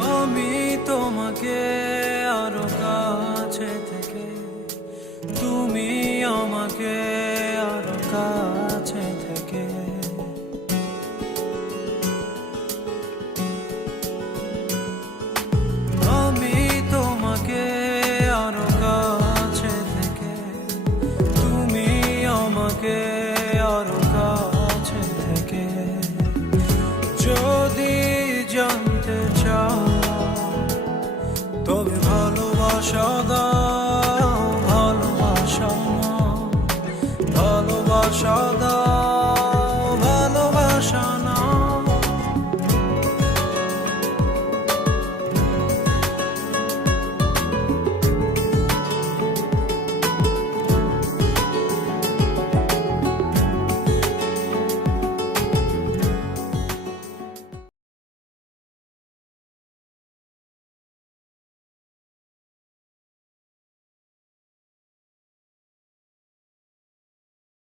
আমি তোমাকে আরো কাছে থেকে, তুমি আমাকে আরো কাছে থেকে। আমি তোমাকে আরো কাছে থেকে, তুমি আমাকে আরো কাছে থেকে। যদি জানতে চাও তবে ভালোবাসা